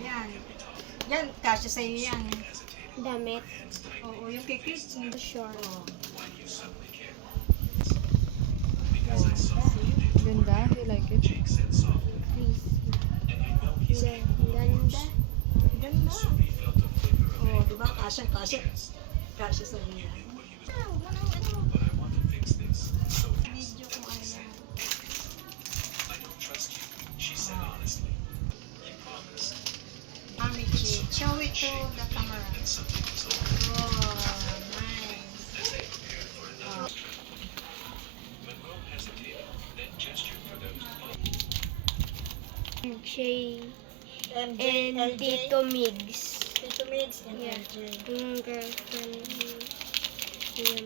Yan. Yan, kasya sa'yo yan. Damit. Oo, yung kay Chris. Sure. Ganda, you like it? Please. Ganda. Ganda. Oo, diba? Kasya. Kasya sa'yo yan. Video kung ano yan. Amici, show it to the camera. Oh, nice. Shay MJ, and LJ, Tito Migs. Tito Migs, and Yeah. LJ. Yung girlfriend niya. Yun.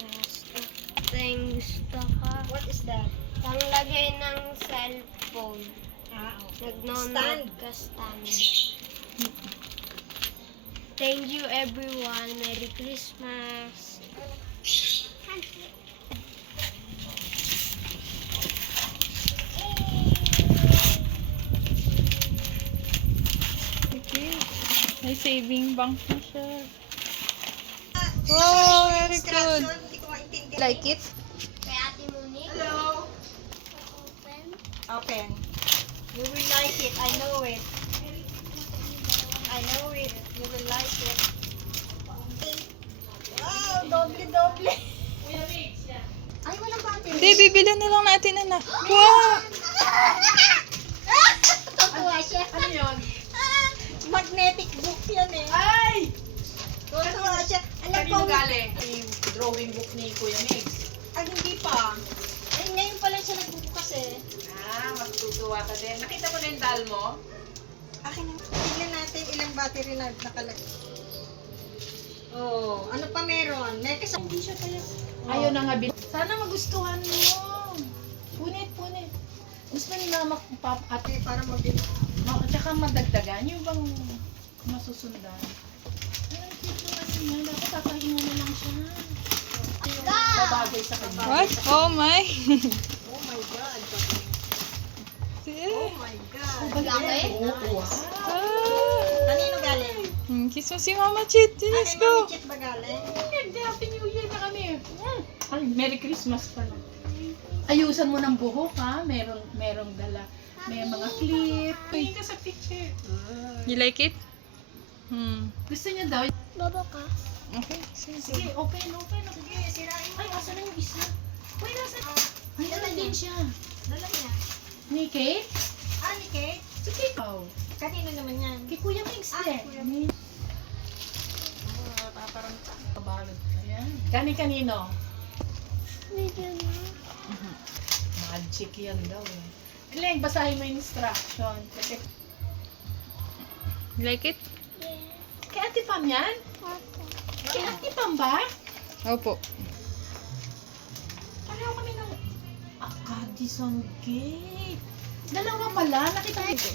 Basta. Tayong gusto ka. What is that? Panglagay ng cellphone. Okay. Nagnonood ka stand. Thank you everyone. Merry Christmas. Okay. May saving bank na siya. Wow, very good. Hindi ko maintindihan. Like it? Kay Ate Monique. Hello? Open. Open. You will like it. I know it. I know it. You will like it. Wow, doble. Ay, walang battery. Hindi, bibili na lang natin na. Wow! Tutuwa siya. Ano yun? Magnetic book yan eh. Ay! Tutuwa siya. Alam Kanino ko, galing? Yung drawing book ni Kuya Migs. ay hindi pa. Ay, ngayon pa lang siya nagbubukas eh. Ah, mas tutuwa ka din. Nakita mo na yung dal mo? Akin na. Tignan natin ilang battery na nakalagay. Oh, ano pa meron? May kasama. Hindi siya kaya. Ayaw na nga sana magustuhan mo. Punit. Gusto ni mama at Para mabili. tsaka madagdagan. Yung bang masusundan. Ay, ang cute naman niya. Dapat kakainin na lang siya. Babagay sa kanya. What? Oh my! Oh my God. See? Oh my God. Bagay? Oo, wow. Ah! Kanino galing? Kiss mo si Mama Chit. Let's Akin go! Mami Chit ba galing? Happy New Year na kami. Ay, Merry Christmas pala. Ayusan mo ng buhok ha. Merong dala. May mga clip. Tingin ka sa picture. You like it? Gusto niya daw. Baba ka. Okay, sige. Sige, open. Sige, sirain mo. Ay, asa na yung isa? Uy, nasa. Ay, Dala nandun niya. siya. Dala niya. Ni Kate? Ah, ni Kate? Si Kate. Oh. Kanino naman yan? Kay Kuya Mix Ah, eh. Kuya Paparang Kabalot ka yan. Kanino? Video na. Magic yan daw eh. Leng, basahin mo yung instruction. Kasi, You like it? kay Ate Pam yan? Kay Ate Pam ba? Opo. Pareho kami ng Cadison Gate. Dalawa pala. Nakita mo ito.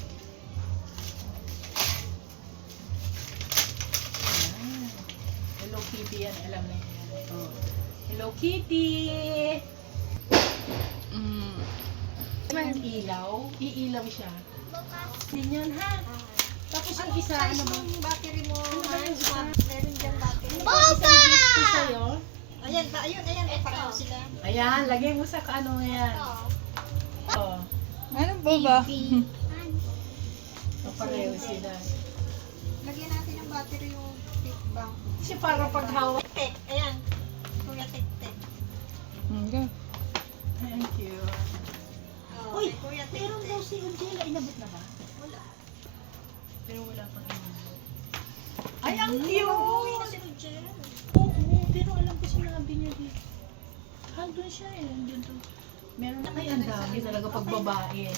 Hello Kitty yan. Alam na yan. Oh. Hello Kitty! Mm. Yung ilaw. Iilaw siya. Ganyan ha. Tapos yung isa, ano ba? yung battery mo? Ano ba yung isa? Meron dyan battery. Isang gift ko sa'yo. Ayan, ayun, pareho sila. Ayan, lagay mo sa ano yan. Oh. Ano ba ba? So, pareho sila. Lagyan natin ng battery yung big bang. Kasi para pag hawak. Tek, ayan. Kuya Tek. Okay. Thank you. Oh, Uy, Kuya Tek. meron daw si Angela. Inabot na ba? Wala. Pero wala pang inabot. Ay, ang Uwi na cute! si Rogel. Oo, pero alam ko sinabi niya dito. Andun siya eh. Andun to. Meron na. Ay, ang dami talaga pag babae.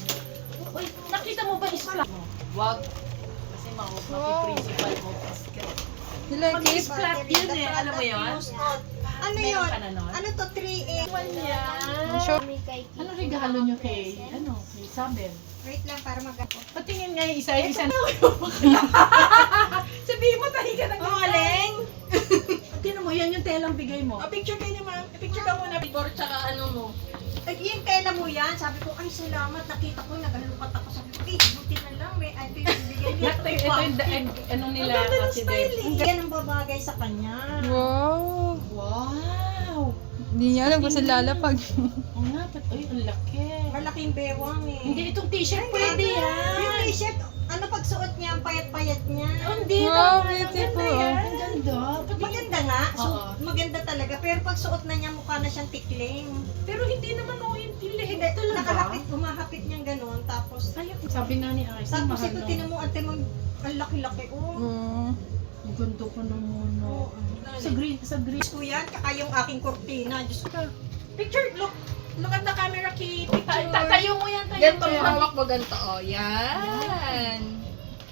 Uy, nakita mo ba isla? Wag. Kasi mapi-principal mo. You like it? Mag-splat yun eh. Alam mo yun? Ano Meron yun? ka na nun? Ano to? 3A? Yan. Sure. Ano regalo nyo kay, kay Isabel? Wait lang para mag-ako. Patingin nga yung isa. Sabihin mo tayo ka ng Oh, Aleng! Hindi naman mo, yan yung telang bigay mo. Picture kayo naman. Picture ka muna. Before tsaka ano mo. Ay, yung tela mo yan. Sabi ko, ay salamat. Nakita ko, nagalukat ako. Sabi ko, buti na lang. May ito yung bigay niya. Ito yung ano nila, Ang ganda ng Ate style Deb. eh. Yan ang babagay sa kanya. Wow. Wow! Hindi niya alam kung saan lalapag. Oo nga, ay, ang laki. Malaking bewang eh. Hindi, itong t-shirt pwede yan. Yung t-shirt, ano pagsuot niya, ang payat-payat niya. Hindi, Wow, tama, ang beautiful. ganda yan. Ang ganda. Pati- Maganda nga. So, Oo. maganda talaga. Pero pag suot na niya, mukha na siyang tikling. Pero hindi naman ako hindi lehit Hindi, talaga. nakahapit, umahapit niyang ganun. Tapos, Sabi nga ni Ice, tapos mahal ito, na. tinan mo, ante mo, ang laki-laki. Oh. Oh. Ang ganda pa naman. Oo. Sa green, sa green. Gusto ko yan, tsaka yung aking kortina. Diyos ko. Picture, look at the camera, Kate. Picture. Tayo mo yan, tayo Ganito mo yung yan. hawak mo ganito. Oh, yan.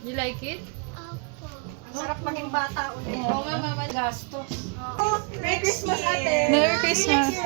You like it? Opo. Ang sarap maging bata ulit. Oo nga, mama. Gastos. Oh, Merry Christmas, ate. Merry Christmas. Next year,